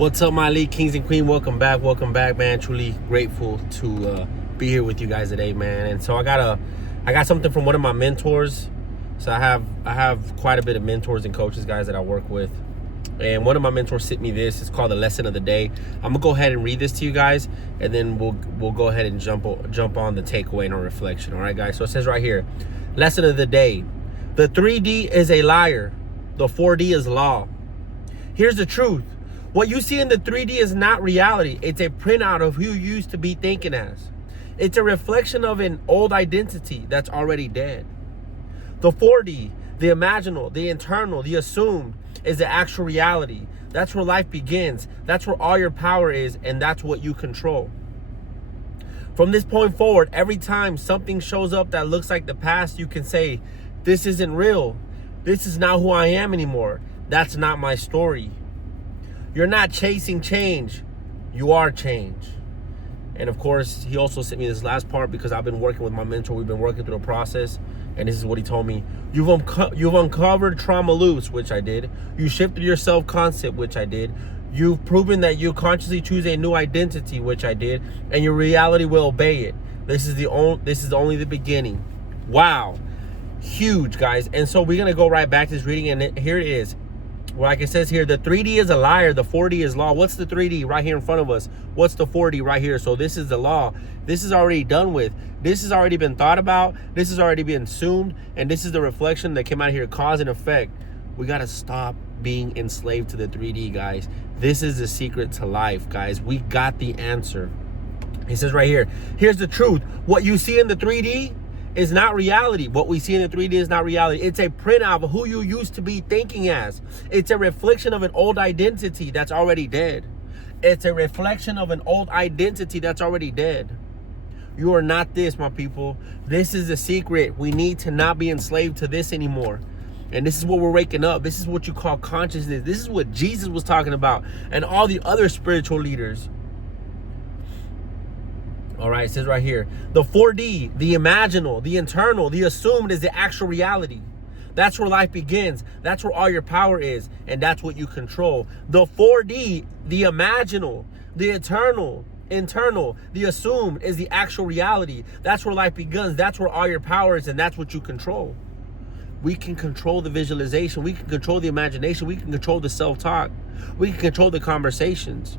What's up, my elite kings and queen? Welcome back, man. Truly grateful to be here with you guys today, man. And so I got something from one of my mentors. So I have quite a bit of mentors and coaches, guys, that I work with. And one of my mentors sent me this. It's called the lesson of the day. I'm gonna go ahead and read this to you guys, and then we'll go ahead and jump on the takeaway and our reflection. All right, guys. So it says right here, lesson of the day: the 3D is a liar. The 4D is law. Here's the truth. What you see in the 3D is not reality. It's a printout of who you used to be thinking as. It's a reflection of an old identity that's already dead. The 4D, the imaginal, the internal, the assumed, is the actual reality. That's where life begins. That's where all your power is, and that's what you control. From this point forward, every time something shows up that looks like the past, you can say, this isn't real. This is not who I am anymore. That's not my story. You're not chasing change. You are change. And of course, he also sent me this last part because I've been working with my mentor. We've been working through a process. And this is what he told me. You've uncovered trauma loops, which I did. You shifted your self-concept, which I did. You've proven that you consciously choose a new identity, which I did. And your reality will obey it. This is only the beginning. Wow. Huge, guys. And so we're going to go right back to this reading. And here it is. Well, like it says here, the 3D is a liar, the 4D is law. What's the 3D right here in front of us? What's the 4D right here? So this is the law. This is already done with. This has already been thought about. This has already been assumed. And this is the reflection that came out here, cause and effect. We got to stop being enslaved to the 3D, guys. This is the secret to life, guys. We got the answer. He says right here, here's the truth. What you see in the 3D is not reality. What we see in the 3D is not reality. It's a printout of who you used to be thinking as. It's a reflection of an old identity that's already dead. It's a reflection of an old identity that's already dead. You are not this, my people. This is the secret. We need to not be enslaved to this anymore. And this is what we're waking up. This is what you call consciousness. This is what Jesus was talking about and all the other spiritual leaders. All right, it says right here, the 4D, the imaginal, the internal, the assumed is the actual reality. That's where life begins. That's where all your power is, and that's what you control. The 4D, the imaginal, the internal, the assumed is the actual reality. That's where life begins. That's where all your power is, and that's what you control. We can control the visualization. We can control the imagination. We can control the self-talk. We can control the conversations.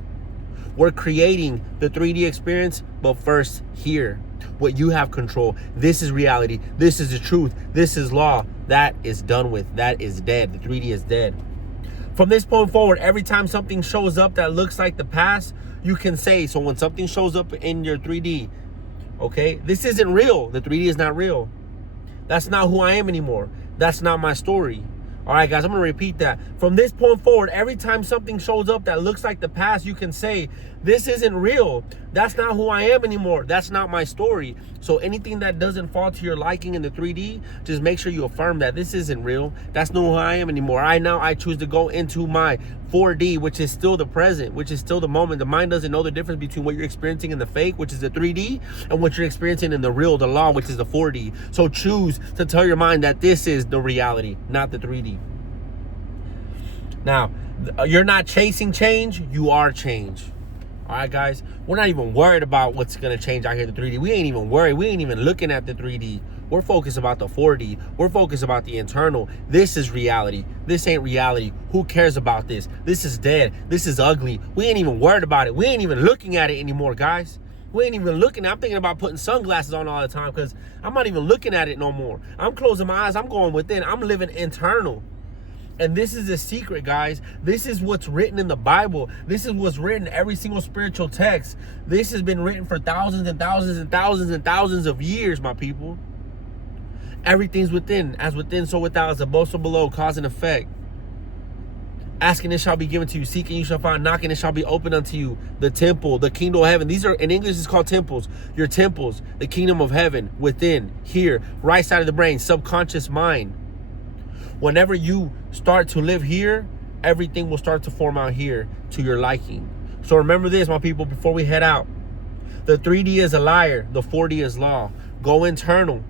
We're creating the 3D experience, but first here, what you have control. This is reality. This is the truth. This is law. That is done with. That is dead. The 3D is dead. From this point forward, every time something shows up that looks like the past, you can say, so when something shows up in your 3D, okay, this isn't real. The 3D is not real. That's not who I am anymore. That's not my story. All right, guys, I'm going to repeat that. From this point forward, every time something shows up that looks like the past, you can say, this isn't real. That's not who I am anymore. That's not my story. So anything that doesn't fall to your liking in the 3D, just make sure you affirm that this isn't real. That's not who I am anymore. I choose to go into my 4D, which is still the present, which is still the moment. The mind doesn't know the difference between what you're experiencing in the fake, which is the 3D, and what you're experiencing in the real, the law, which is the 4D. So choose to tell your mind that this is the reality, not the 3D. Now, you're not chasing change, you are change. All right, guys, we're not even worried about what's going to change out here in the 3D. We ain't even worried. We ain't even looking at the 3D. We're focused about the 4D. We're focused about the internal. This is reality. This ain't reality. Who cares about this? This is dead. This is ugly. We ain't even worried about it. We ain't even looking at it anymore, guys. We ain't even looking. I'm thinking about putting sunglasses on all the time because I'm not even looking at it no more. I'm closing my eyes. I'm going within. I'm living internal. And this is the secret, guys. This is what's written in the Bible. This is what's written in every single spiritual text. This has been written for thousands and thousands and thousands and thousands of years, my people. Everything's within. As within, so without. As above, so below. Cause and effect. Asking, it shall be given to you. Seeking, you shall find. Knocking, it shall be opened unto you. The temple, the kingdom of heaven. These are, in English, it's called temples. Your temples, the kingdom of heaven, within, here, right side of the brain, subconscious mind. Whenever you start to live here, everything will start to form out here to your liking. So remember this, my people, before we head out. The 3D is a liar. The 4D is law. Go internal.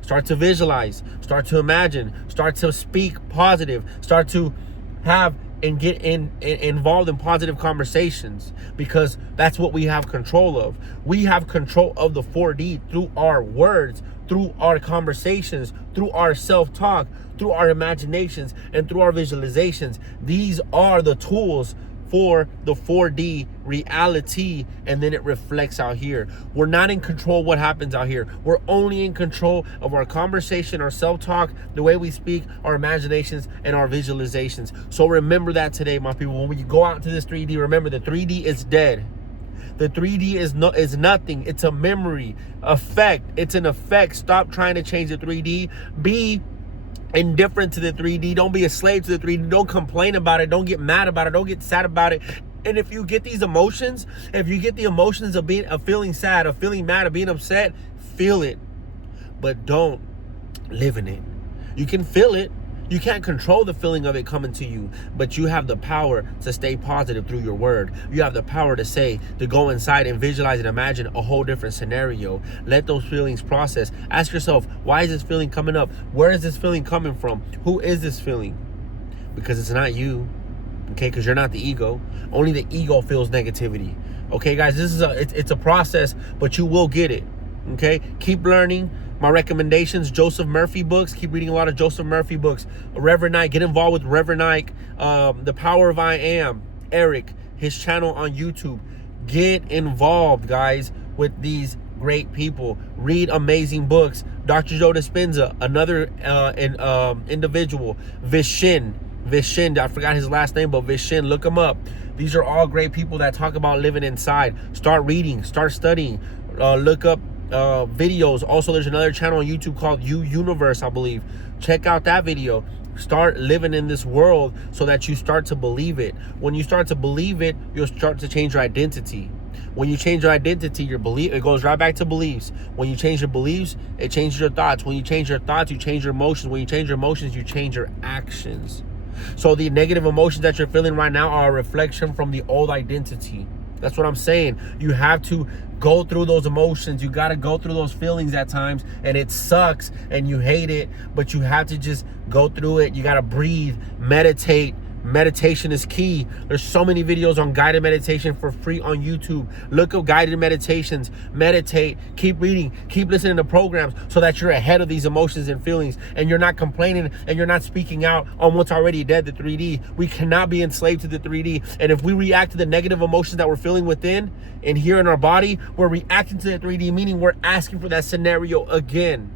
Start to visualize. Start to imagine. Start to speak positive. Start to have and get involved in positive conversations, because that's what we have control of. We have control of the 4D through our words, through our conversations, through our self-talk, through our imaginations, and through our visualizations. These are the tools for the 4D reality, and then it reflects out here. We're not in control of what happens out here. We're only in control of our conversation, our self-talk, the way we speak, our imaginations, and our visualizations. So remember that today, my people. When you go out to this 3D, remember the 3D is dead. The 3D is nothing. It's a memory effect. It's an effect. Stop trying to change the 3D. Be indifferent to the 3D. Don't be a slave to the 3D. Don't complain about it. Don't get mad about it. Don't get sad about it. And if you get these emotions, if you get the emotions of feeling sad, of feeling mad, of being upset, feel it, but don't live in it. You can feel it. You can't control the feeling of it coming to you, but you have the power to stay positive through your word. You have the power to go inside and visualize and imagine a whole different scenario. Let those feelings process. Ask yourself, why is this feeling coming up? Where is this feeling coming from? Who is this feeling? Because it's not you, okay? Because you're not the ego. Only the ego feels negativity. Okay, guys, this is it's a process, but you will get it, okay? Keep learning. My recommendations, Joseph Murphy books. Keep reading a lot of Joseph Murphy books. Reverend Ike, get involved with Reverend Ike. The Power of I Am, Eric, his channel on YouTube. Get involved, guys, with these great people. Read amazing books. Dr. Joe Dispenza, another individual. Vishen, I forgot his last name, but Vishen, look him up. These are all great people that talk about living inside. Start reading, start studying, look up videos. Also, there's another channel on YouTube called You Universe, I believe. Check out that video. Start living in this world so that you start to believe it. When you start to believe it, you'll start to change your identity. When you change your identity, your belief, it goes right back to beliefs. When you change your beliefs, it changes your thoughts. When you change your thoughts, you change your emotions. When you change your emotions, you change your actions. So the negative emotions that you're feeling right now are a reflection from the old identity. That's what I'm saying. You have to go through those emotions. You got to go through those feelings at times, and it sucks and you hate it, but you have to just go through it. You got to breathe, meditate. Meditation is key. There's so many videos on guided meditation for free on YouTube. Look up guided meditations, meditate, keep reading, keep listening to programs so that you're ahead of these emotions and feelings, and you're not complaining and you're not speaking out on what's already dead, the 3D. We cannot be enslaved to the 3D. And if we react to the negative emotions that we're feeling within and here in our body, we're reacting to the 3D, meaning we're asking for that scenario again.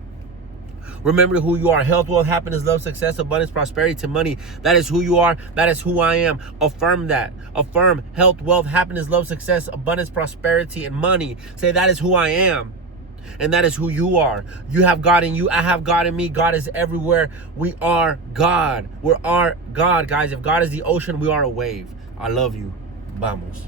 Remember who you are. Health, wealth, happiness, love, success, abundance, prosperity, to money. That is who you are. That is who I am. Affirm that. Affirm health, wealth, happiness, love, success, abundance, prosperity, and money. Say, that is who I am. And that is who you are. You have God in you. I have God in me. God is everywhere. We are God. We're our God, guys. If God is the ocean, we are a wave. I love you. Vamos.